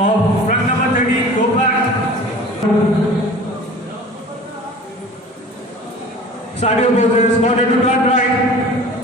of front number 30, go back. Start your poses, quarter to right.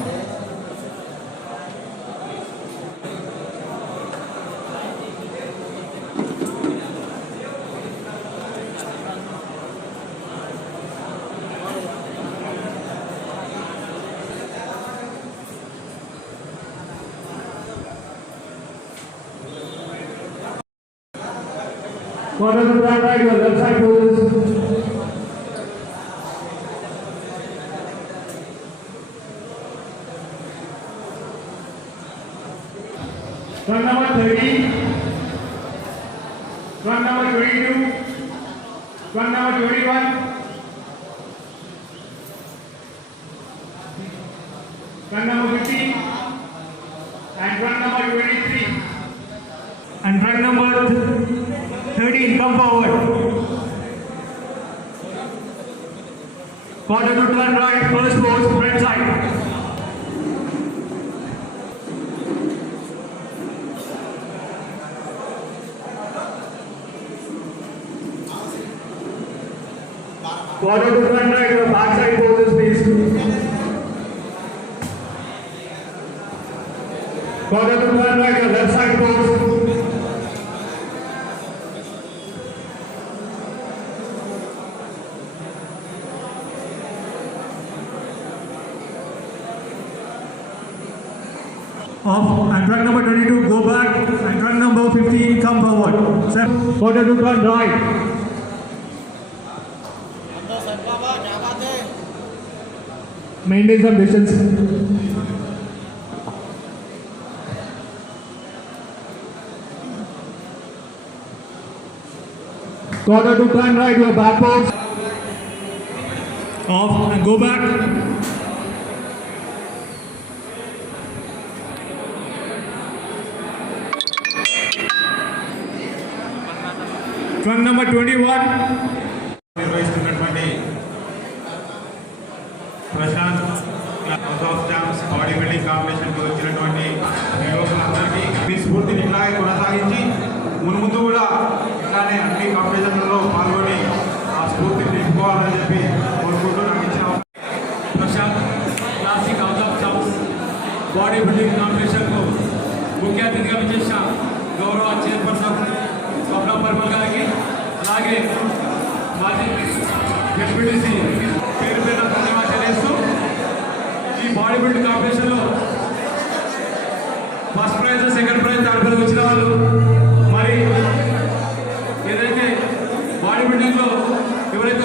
Poses. Front number 30. Front number 22. Front number 21. Front number 15. And front number 23. And front number 13, come forward. Quarter to turn right, first post, front side. Quarter to turn right, your back side poses please. Quarter to turn right, your left side pose. of and track number 22 go back and track number 15 come forward. Sir, Seven, for the Dukan right. Maintain some distance. Corner to turn right, your back post. Off and go back. Front number 21. నిర్వహిస్తున్నటువంటి Prashant house of stamps body building కాంపిటీషన్కి వచ్చినటువంటి యువకులందరికీ మీ స్ఫూర్తిని ఇట్లాగే కొనసాగించి మున్ముందు కూడా ఇట్లానే అన్ని కాంపిటీషన్లలో పాల్గొని ఆ స్ఫూర్తిని నింపుకోవాలని చెప్పి కోరుకుంటూ నాకు ఇచ్చిన Prashant classic house of chops body building కాంపిటీషన్కు ముఖ్య అతిథిగా విచ్చేసిన గౌరవ చైర్పర్సన్ స్వప్న పర్మల్ గారికి అలాగే మాజీ డిప్యూటీసీ పేరు పేరు ధన్యవాదాలు తెలియజేస్తూ ఈ బాడీ బిల్డింగ్ కాంపిటీషన్లో first prize second prize third prize వచ్చిన వాళ్ళు. మరి ఏదైతే బాడీ బిల్డింగ్లో ఎవరైతే